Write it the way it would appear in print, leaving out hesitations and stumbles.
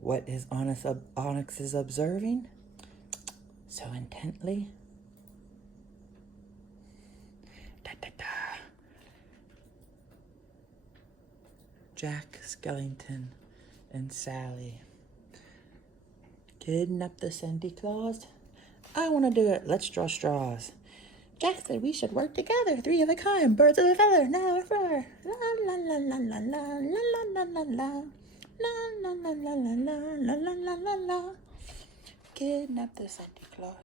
What is Onyx is observing so intently? Da, da, da. Jack Skellington and Sally kidnap the Santa Claus. I want to do it. Let's draw straws. Jack said we should work together. 3 of a kind, birds of a feather. Now we're forever. La la la la la la la la la la. La la la la la la la la la la. Kidnap the Santa Claus.